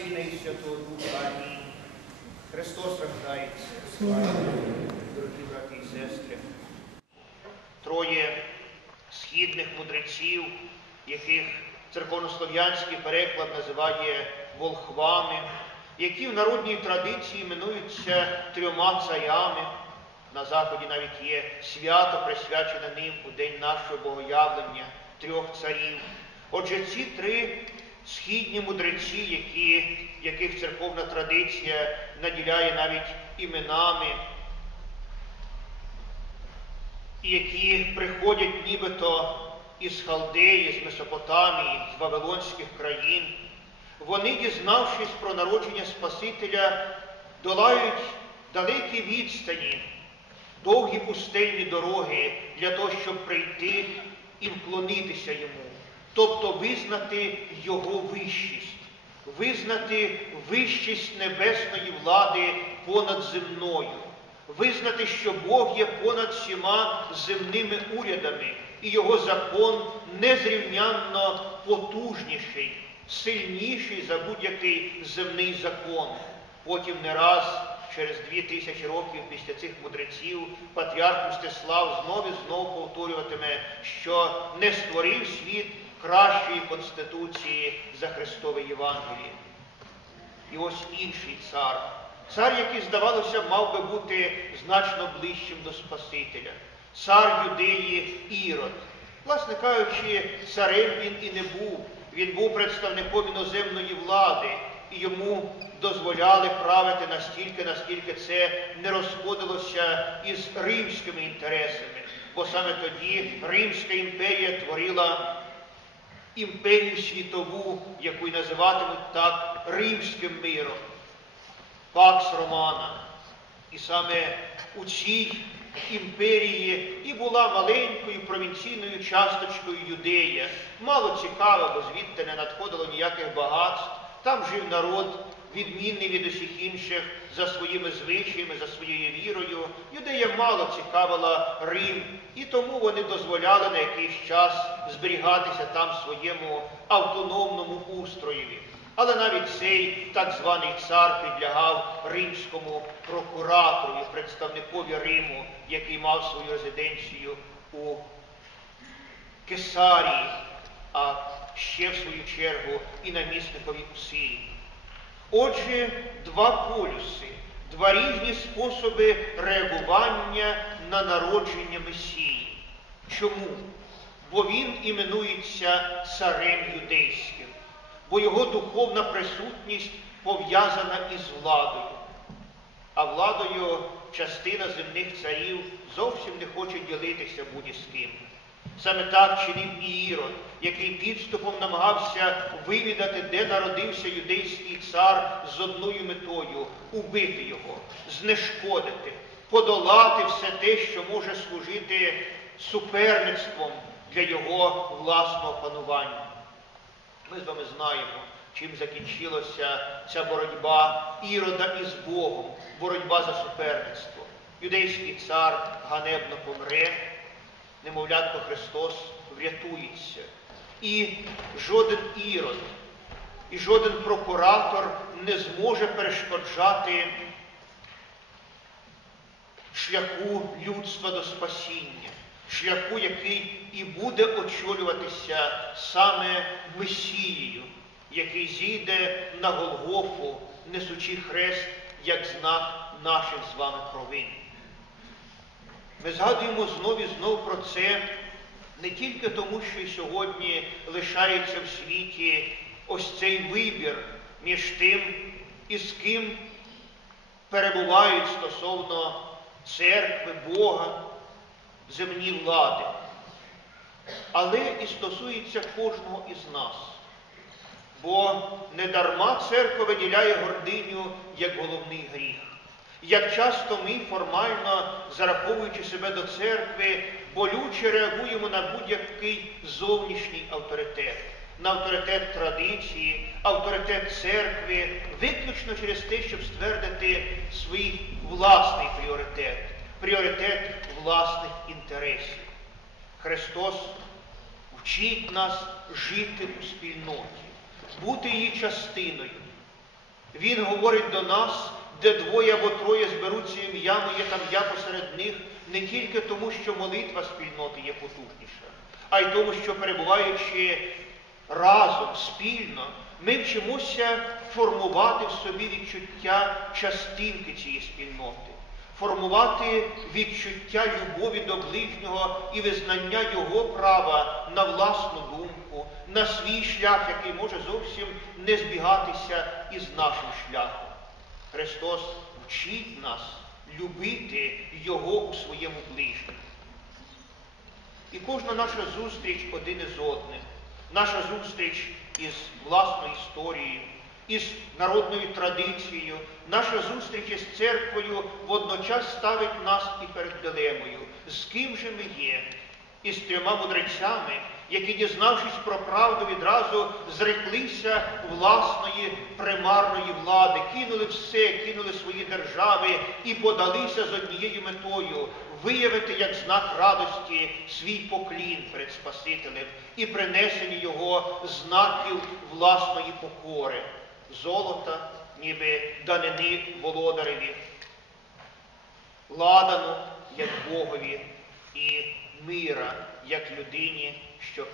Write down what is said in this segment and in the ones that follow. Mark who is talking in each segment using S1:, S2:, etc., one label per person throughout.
S1: Сина і Святого Духа. Христос рождається. Дорогі брати і сестри. Троє східних мудреців, яких церковнослов'янський переклад називає волхвами, які в народній традиції іменуються трьома царями. На Заході навіть є свято, присвячене ним у день нашого богоявлення трьох царів. Отже, ці три східні мудреці, які, яких церковна традиція наділяє навіть іменами, які приходять нібито із Халдеї, з Месопотамії, з Вавилонських країн, вони, дізнавшись про народження Спасителя, долають далекі відстані, довгі пустельні дороги для того, щоб прийти і вклонитися йому, тобто визнати Його вищість, визнати вищість небесної влади понад земною, визнати, що Бог є понад всіма земними урядами, і його закон незрівнянно потужніший, сильніший за будь-який земний закон. Потім не раз, через дві тисячі років після цих мудреців, патріарх Мстислав знов і знов повторюватиме, що не створив світ кращої конституції за Христове Євангеліє. І ось інший цар. Цар, який, здавалося, мав би бути значно ближчим до Спасителя. Цар юдеї Ірод. Власне кажучи, царем він і не був. Він був представником іноземної влади, і йому дозволяли правити настільки, наскільки це не розходилося із римськими інтересами. Бо саме тоді Римська імперія творила імперію світову, яку й називатимуть так Римським миром, Пакс Романа. І саме у цій імперії і була маленькою провінційною часточкою Юдея. Мало цікаво, бо звідти не надходило ніяких багатств. Там жив народ, відмінний від усіх інших за своїми звичаями, за своєю вірою. Юдея мало цікавила Рим, і тому вони дозволяли на якийсь час зберігатися там своєму автономному устроєві. Але навіть цей так званий цар підлягав римському прокуратору, представникові Риму, який мав свою резиденцію у Кесарії, а ще в свою чергу і намісникові у Сирії. Отже, два полюси, два різні способи реагування на народження Месії. Чому? Бо він іменується царем юдейським, бо його духовна присутність пов'язана із владою. А владою частина земних царів зовсім не хоче ділитися будь з ким. Саме так чинив і Ірод, який підступом намагався вивідати, де народився юдейський цар з одною метою убити його, знешкодити, подолати все те, що може служити суперництвом для його власного панування. Ми з вами знаємо, чим закінчилася ця боротьба Ірода із Богом, боротьба за суперництво. Юдейський цар ганебно помре немовлятко Христос врятується. І жоден ірод, і жоден прокуратор не зможе перешкоджати шляху людства до спасіння, шляху, який і буде очолюватися саме Месією, який зійде на Голгофу, несучи хрест як знак наших з вами провин. Ми згадуємо знов і знов про це не тільки тому, що сьогодні лишається в світі ось цей вибір між тим, і з ким перебувають стосовно церкви, Бога, земні влади, але і стосується кожного із нас. Бо недарма церква виділяє гординю як головний гріх. Як часто ми формально, зараховуючи себе до церкви, болюче реагуємо на будь-який зовнішній авторитет, на авторитет традиції, авторитет церкви, виключно через те, щоб ствердити свій власний пріоритет, пріоритет власних інтересів. Христос вчить нас жити у спільноті, бути її частиною. Він говорить до нас, де двоє або троє зберуться ім'ями, є там я посеред них, не тільки тому, що молитва спільноти є потужніша, а й тому, що перебуваючи разом, спільно, ми вчимося формувати в собі відчуття частинки цієї спільноти, формувати відчуття любові до ближнього і визнання його права на власну думку, на свій шлях, який може зовсім не збігатися із нашим шляхом. Христос вчить нас любити Його у своєму ближньому. І кожна наша зустріч один із одним, наша зустріч із власною історією, із народною традицією, наша зустріч із церквою водночас ставить нас і перед дилемою, з ким же ми є, із трьома мудрецями, які, дізнавшись про правду, відразу зреклися власної примарної влади, кинули все, кинули свої держави і подалися з однією метою виявити як знак радості свій поклін перед Спасителем і принесені його знаків власної покори, золота, ніби данини володареві, ладану, як Богові, і мира, як людині, що,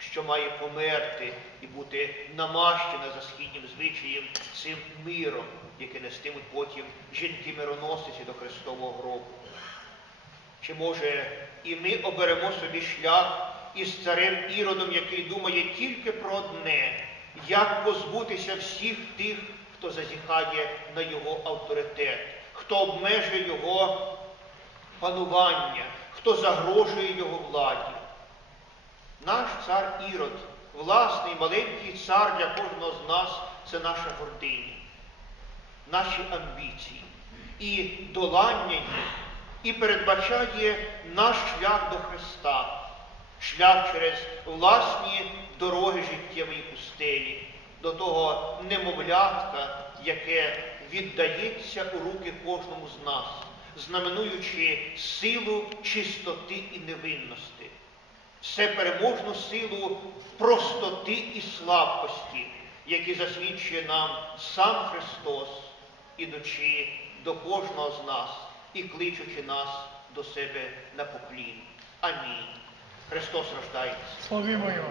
S1: що має померти і бути намащена за східнім звичаєм цим миром, яке нестимуть потім жінки-мироносиці до Христового гробу. Чи може і ми оберемо собі шлях із царем Іродом, який думає тільки про одне, як позбутися всіх тих, хто зазіхає на його авторитет, хто обмежує його панування, хто загрожує його владі. Наш цар Ірод, власний маленький цар для кожного з нас це наша гординя, наші амбіції і долання їх, і передбачає наш шлях до Христа, шлях через власні дороги життєвої пустелі, до того немовлятка, яке віддається у руки кожному з нас, знаменуючи силу чистоти і невинності, всепереможну силу простоти і слабкості, які засвідчує нам сам Христос, ідучи до кожного з нас і кличучи нас до себе на поклін. Амінь. Христос рождається.
S2: Славімо Його.